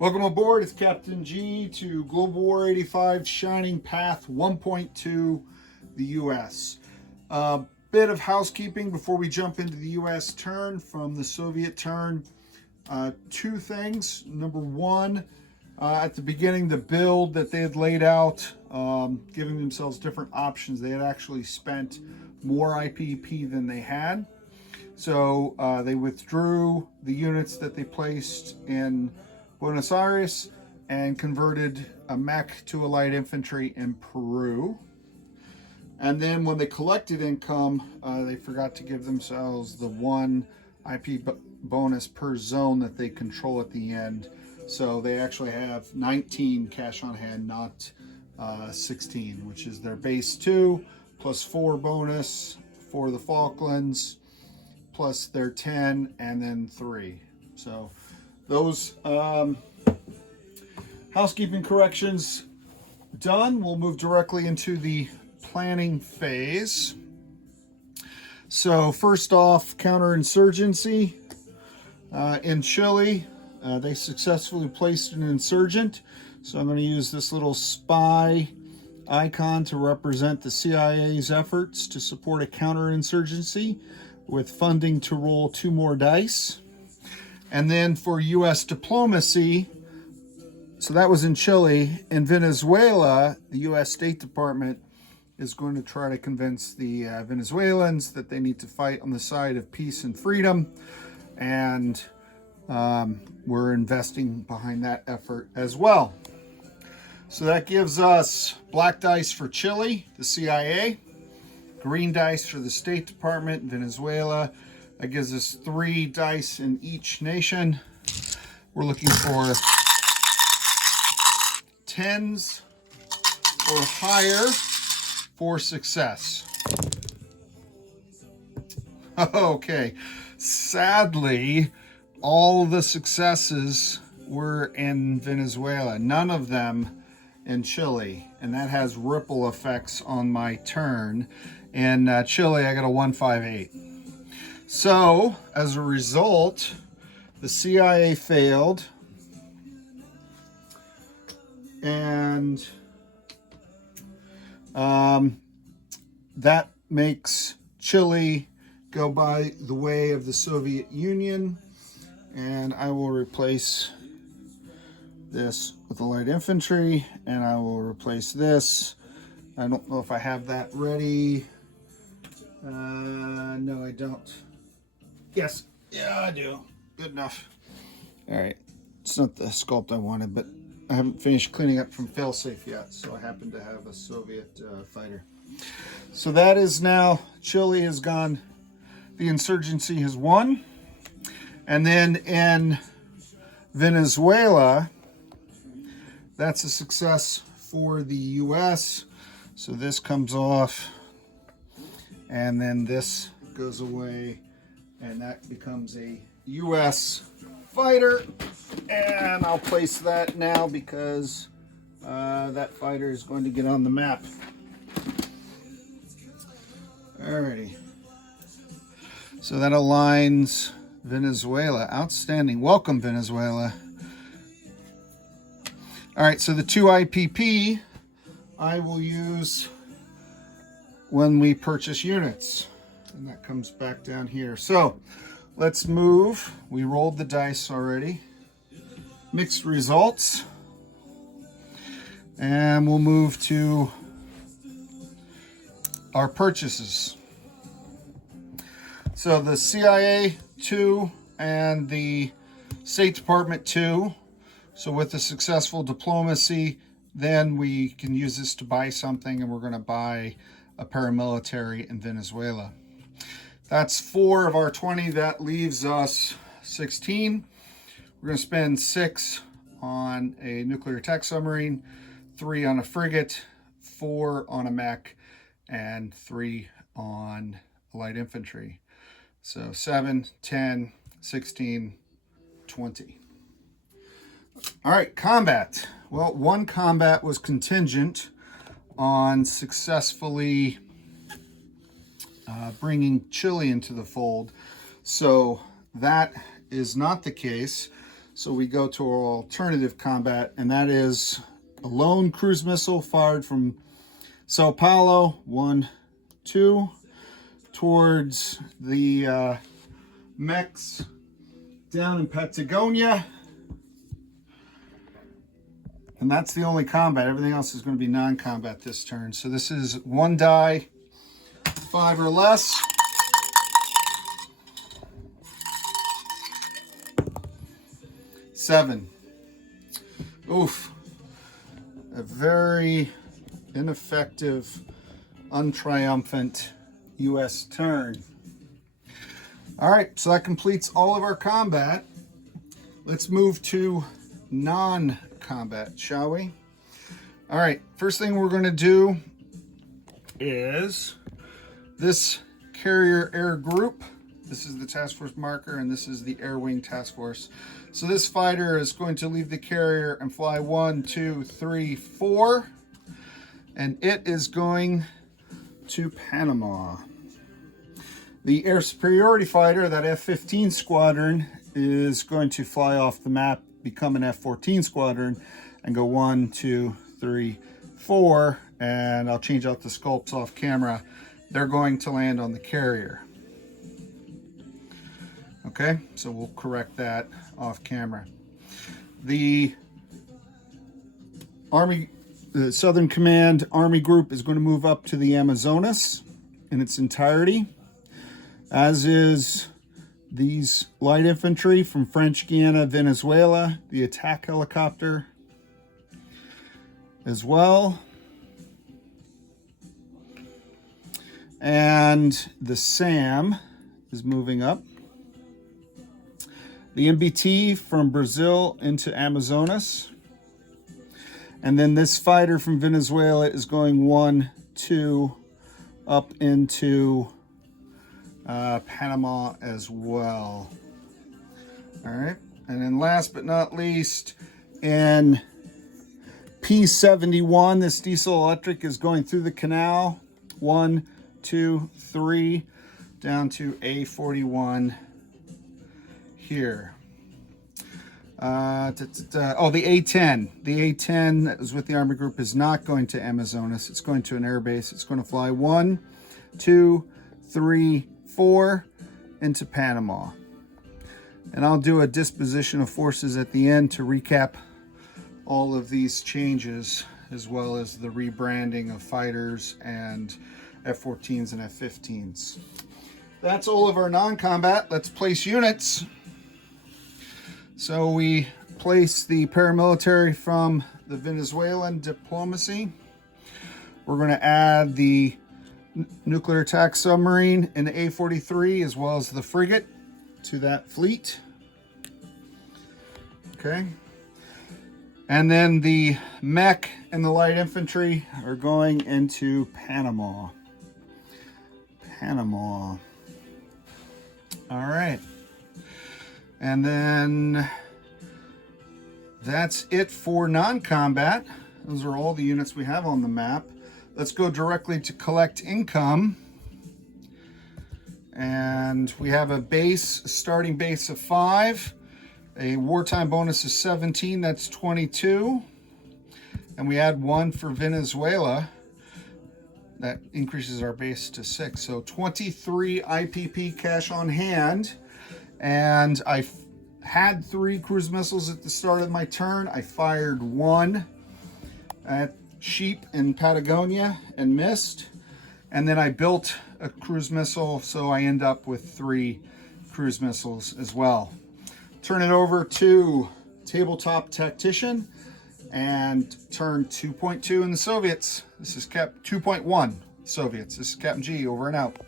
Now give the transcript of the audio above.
Welcome aboard. It's Captain G to Global War 85 Shining Path 1.2, the U.S. Bit of housekeeping before we jump into the U.S. turn from the Soviet turn. Two things. Number one, at the beginning, the build that they had laid out, giving themselves different options. They had actually spent more IPP than they had. So they withdrew the units that they placed in Buenos Aires and converted a mech to a light infantry in Peru. And then when they collected income, they forgot to give themselves the one IP bonus per zone that they control at the end. So they actually have 19 cash on hand, not 16, which is their base 2 plus 4 bonus for the Falklands, plus their 10 and then 3. So those housekeeping corrections done. We'll move directly into the planning phase. So first off, counterinsurgency in Chile. They successfully placed an insurgent. So I'm going to use this little spy icon to represent the CIA's efforts to support a counterinsurgency with funding to roll 2 more dice. And then for U.S. diplomacy, so that was in Chile. In Venezuela, the U.S. State Department is going to try to convince the Venezuelans that they need to fight on the side of peace and freedom. And we're investing behind that effort as well. So that gives us black dice for Chile, the CIA, green dice for the State Department, Venezuela. That gives us 3 dice in each nation. We're looking for 10s or higher for success. Okay, sadly, all the successes were in Venezuela, none of them in Chile, and that has ripple effects on my turn. In Chile, I got a 158. So, as a result, the CIA failed, and that makes Chile go by the way of the Soviet Union, and I will replace this with the light infantry, and I will replace this. I don't know if I have that ready. No, I don't. Yes, yeah, I do. Good enough. All right, it's not the sculpt I wanted, but I haven't finished cleaning up from failsafe yet, so I happen to have a Soviet fighter. So that is now, Chile has gone, the insurgency has won. And then in Venezuela, that's a success for the U.S. So this comes off, and then this goes away, and that becomes a U.S. fighter. And I'll place that now because that fighter is going to get on the map. Alrighty. So that aligns Venezuela. Outstanding. Welcome, Venezuela. Alright, so the 2 IPP I will use when we purchase units. And that comes back down here. So let's move. We rolled the dice already. Mixed results. And we'll move to our purchases. So the CIA 2 and the State Department 2. So with the successful diplomacy, then we can use this to buy something, and we're going to buy a paramilitary in Venezuela. That's 4 of our 20. That leaves us 16. We're going to spend 6 on a nuclear attack submarine, 3 on a frigate, 4 on a mech, and 3 on light infantry. So 7, 10, 16, 20. All right, combat. Well, 1 combat was contingent on successfully bringing Chile into the fold. So that is not the case. So we go to our alternative combat, and that is a lone cruise missile fired from Sao Paulo, 1-2, towards the mechs down in Patagonia. And that's the only combat. Everything else is going to be non-combat this turn. So this is 1 die, 5 or less. Seven. Oof. A very ineffective, untriumphant U.S. turn. All right, so that completes all of our combat. Let's move to non-combat, shall we? All right, first thing we're going to do is this carrier air group. This is the task force marker, and this is the air wing task force. So this fighter is going to leave the carrier and fly 1, 2, 3, 4, and it is going to Panama. The air superiority fighter, that F-15 squadron, is going to fly off the map, become an F-14 squadron, and go 1, 2, 3, 4, and I'll change out the sculpts off camera. They're going to land on the carrier. Okay, so we'll correct that off camera. The Southern Command Army Group is going to move up to the Amazonas in its entirety, as is these light infantry from French Guiana, Venezuela, the attack helicopter as well, and the SAM is moving up. The MBT from Brazil into Amazonas. And then this fighter from Venezuela is going 1, 2 up into Panama as well. All right. And then last but not least, in P71, this diesel electric is going through the canal. 1, 2, 3 down to A41 here. Oh, the A-10. The A-10 that was with the Army Group is not going to Amazonas. It's going to an air base. It's going to fly 1, 2, 3, 4 into Panama. And I'll do a disposition of forces at the end to recap all of these changes, as well as the rebranding of fighters and F-14s and F-15s. That's all of our non-combat. Let's place units. So we place the paramilitary from the Venezuelan diplomacy. We're going to add the nuclear attack submarine and the A-43, as well as the frigate, to that fleet. Okay. And then the mech and the light infantry are going into Panama. Panama. All right. And then that's it for non-combat. Those are all the units we have on the map. Let's go directly to collect income. And we have a starting base of 5. A wartime bonus of 17, that's 22. And we add 1 for Venezuela. That increases our base to 6. So 23 IPP cash on hand. And I had 3 cruise missiles at the start of my turn. I fired 1 at Sheep in Patagonia and missed. And then I built a cruise missile, so I end up with 3 cruise missiles as well. Turn it over to Tabletop Tactician and turn 2.2 in the Soviets. This is Cap 2.1 Soviets. This is Captain G, over and out.